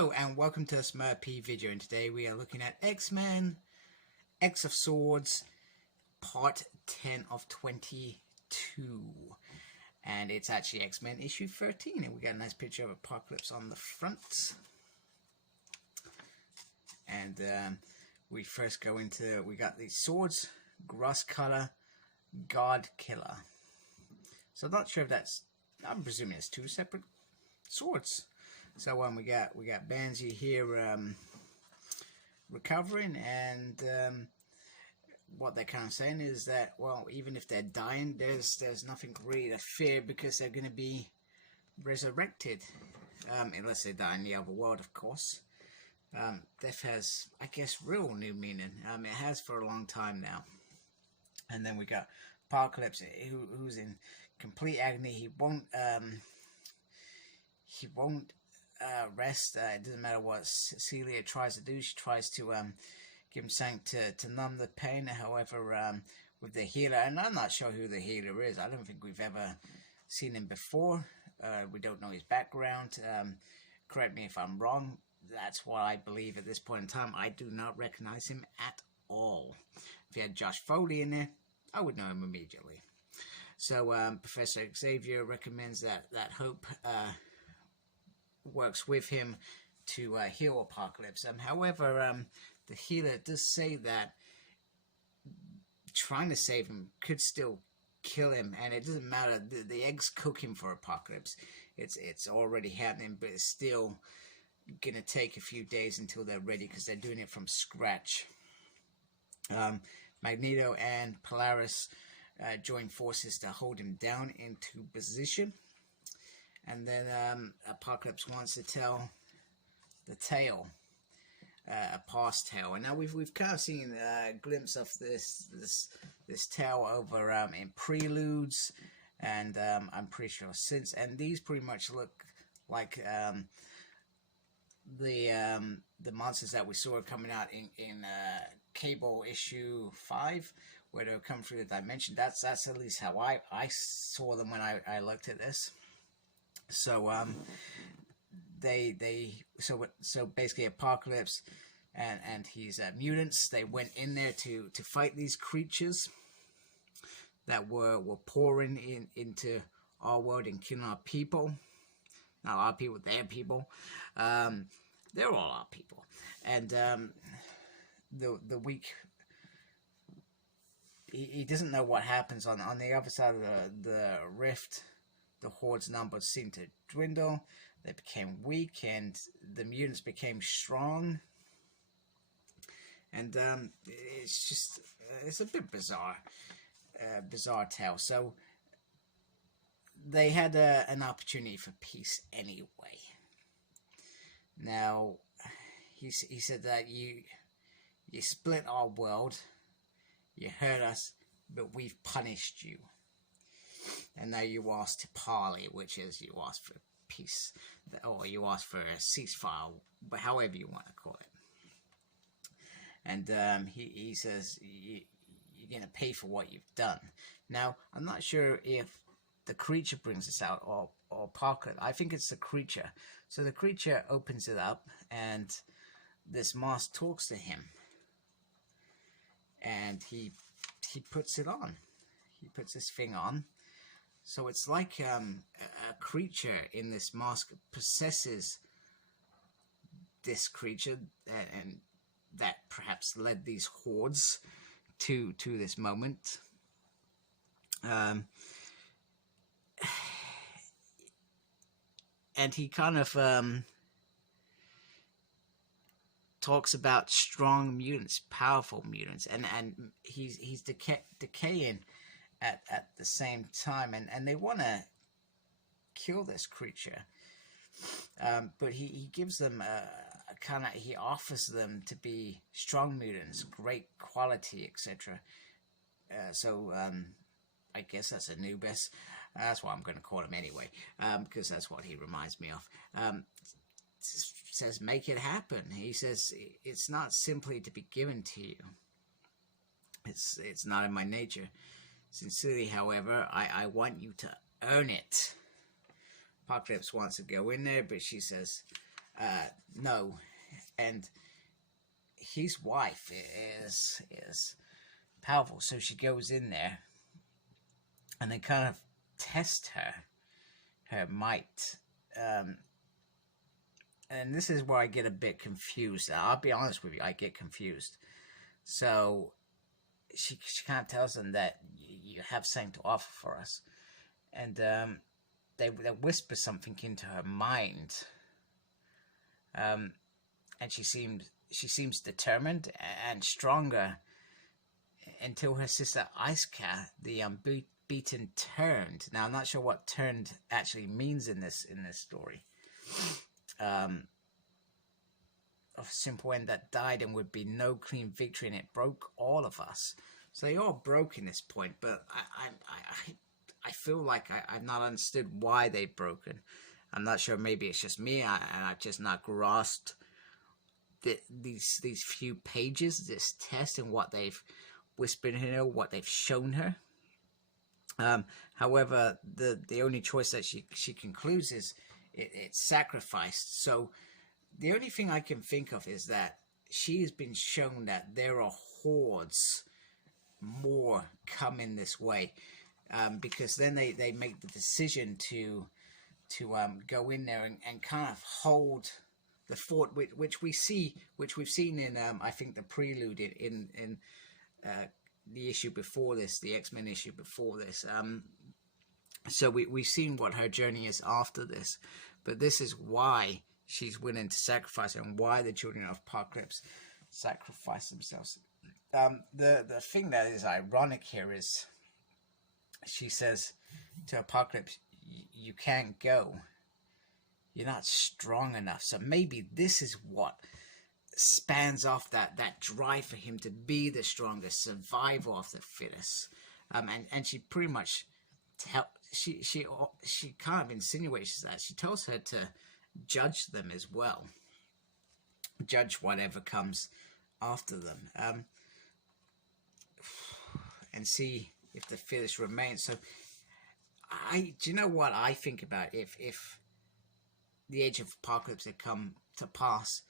Hello and welcome to a Smurp video, and today we are looking at X-Men X of Swords part 10 of 22, and it's actually X-Men issue 13, and we got a nice picture of Apocalypse on the front. And we first go into, we got these swords, Grass Color, God Killer. So I'm not sure if that's, I'm presuming it's two separate swords. So we got Banshee here recovering, and what they're kind of saying is that, well, even if they're dying, there's nothing really to fear because they're going to be resurrected, unless they die in the other world, of course. Death has, I guess, real new meaning. It has for a long time now. And then we got Apocalypse, who's in complete agony. He won't rest. It doesn't matter what Celia tries to do. She tries to give him something to numb the pain. However, with the healer, and I'm not sure who the healer is. I don't think we've ever seen him before. We don't know his background. Correct me if I'm wrong. That's what I believe at this point in time. I do not recognize him at all. If you had Josh Foley in there, I would know him immediately. So Professor Xavier recommends that Hope works with him to heal Apocalypse. However, the healer does say that trying to save him could still kill him, and it doesn't matter. The egg's cooking for Apocalypse. It's already happening, but it's still gonna take a few days until they're ready because they're doing it from scratch. Magneto and Polaris join forces to hold him down into position. And then Apocalypse wants to tell the tale, a past tale. And now we've kind of seen a glimpse of this tale over in Preludes, and I'm pretty sure since. And these pretty much look like the monsters that we saw coming out in Cable issue 5, where they'll come through the dimension. That's at least how I saw them when I looked at this. So so basically Apocalypse and his mutants, they went in there to fight these creatures that were pouring into our world and killing our people. Not our people, their people. They're all our people. And the weak, he doesn't know what happens on the other side of the rift. The Horde's numbers seemed to dwindle. They became weak, and the mutants became strong. And it's a bit bizarre tale. So they had an opportunity for peace anyway. Now he said that you split our world, you hurt us, but we've punished you. And now you ask to parley, which is you ask for peace, or you ask for a ceasefire, but however you want to call it. And he says you're going to pay for what you've done. Now, I'm not sure if the creature brings this out or Apocalypse. I think it's the creature. So the creature opens it up, and this mask talks to him. And he puts it on. He puts this thing on. So it's like a creature in this mask possesses this creature, and that perhaps led these hordes to this moment. And he kind of talks about strong mutants, powerful mutants, and he's decaying at the same time, and they want to kill this creature, but he gives them a kind of, he offers them to be strong mutants, great quality, etc. So I guess that's Anubis. That's what I'm going to call him anyway, because that's what he reminds me of. Says make it happen. He says it's not simply to be given to you. It's not in my nature. Sincerely, however, I want you to earn it. Apocalypse wants to go in there, but she says, no, and his wife is powerful, so she goes in there, and they kind of test her might. And this is where I get a bit confused. I'll be honest with you, I get confused. So she kind of tells them that you have something to offer for us, and they whisper something into her mind, and she seems determined and stronger until her sister Iska, the unbeaten, turned. Now I'm not sure what turned actually means in this story. Of a simple end that died and would be no clean victory, and it broke all of us. So they all broke in this point, but I feel like I've not understood why they've broken. I'm not sure. Maybe it's just me, and I've just not grasped these few pages, this test, and what they've whispered in her, what they've shown her. However, the only choice that she concludes is it's sacrificed. So the only thing I can think of is that she has been shown that there are hordes more coming this way, because then they make the decision to go in there and kind of hold the fort, which we've seen in I think the prelude in the issue before this, the X-Men issue before this. So we've seen what her journey is after this, but this is why she's willing to sacrifice, and why the children of Apocalypse sacrifice themselves. The thing that is ironic here is she says to Apocalypse, you can't go. You're not strong enough. So maybe this is what spans off that drive for him to be the strongest, survival of the fittest. And she pretty much she kind of insinuates that. She tells her to judge them as well. Judge whatever comes after them. And see if the fittest remains. So do you know what I think about if the Age of Apocalypse had come to pass?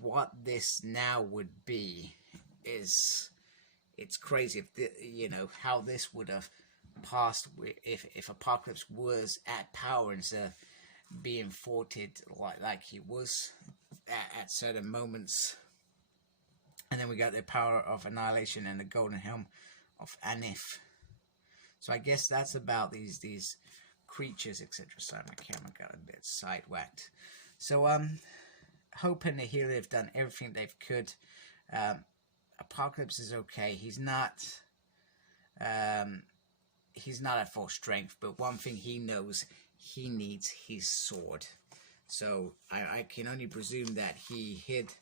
What this now would be is, it's crazy if how this would have passed if Apocalypse was at power instead of being thwarted like he was at certain moments. And then we got the power of annihilation and the golden helm of Anif. So I guess that's about these creatures, etc. Sorry, my camera got a bit sidewacked. So hoping that Healy have done everything they've could. Apocalypse is okay. He's not at full strength, but one thing he knows, he needs his sword. So I can only presume that he hid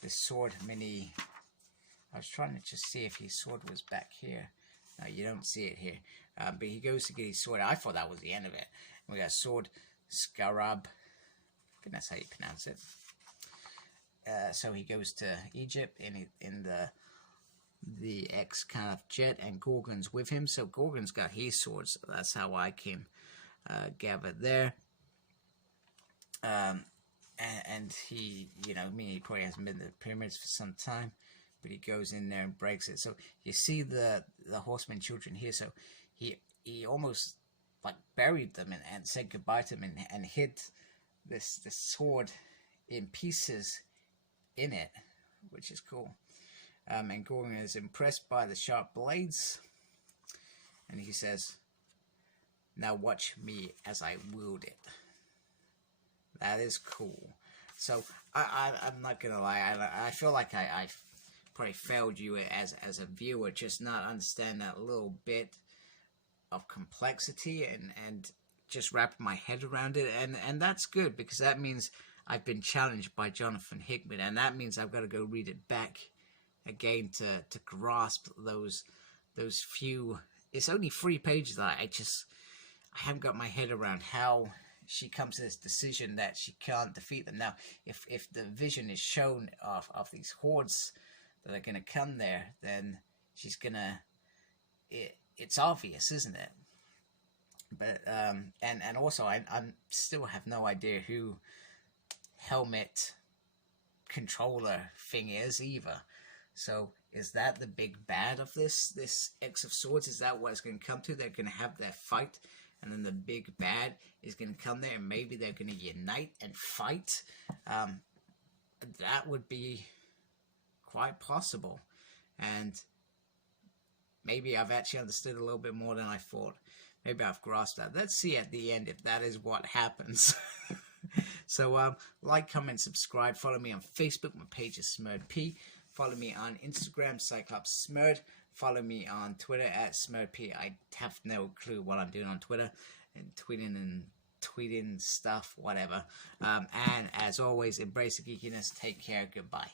the sword I was trying to just see if his sword was back here. No, you don't see it here. But he goes to get his sword. I thought that was the end of it. We got sword, Scarab. I think that's how you pronounce it. So he goes to Egypt in the X kind of jet, and Gorgon's with him. So Gorgon's got his sword. So that's how I came gathered there. And he, he probably hasn't been to the pyramids for some time, but he goes in there and breaks it. So you see the horsemen children here. So he almost like buried them and said goodbye to them and hid this sword in pieces in it, which is cool. And Gorgon is impressed by the sharp blades, and he says, "Now watch me as I wield it." That is cool. So I'm not gonna lie, I feel like I've probably failed you as a viewer, just not understand that little bit of complexity and just wrapping my head around it, and that's good, because that means I've been challenged by Jonathan Hickman, and that means I've got to go read it back again to grasp those few. It's only 3 pages that I haven't got my head around how she comes to this decision that she can't defeat them. Now, if the vision is shown of these hordes that are going to come there, then she's gonna. It's obvious, isn't it? But and also I still have no idea who helmet controller thing is either. So is that the big bad of this X of Swords? Is that what it's going to come to? They're going to have their fight, and then the big bad is going to come there, and maybe they're going to unite and fight. That would be quite possible, and maybe I've actually understood a little bit more than I thought. Maybe I've grasped that. Let's see at the end if that is what happens. So like, comment, subscribe. Follow me on Facebook. My page is SmurredP. Follow me on Instagram, Cyclops Smurred. Follow me on Twitter at SmurredP. I have no clue what I'm doing on Twitter, and tweeting stuff, whatever. And as always, embrace the geekiness. Take care. Goodbye.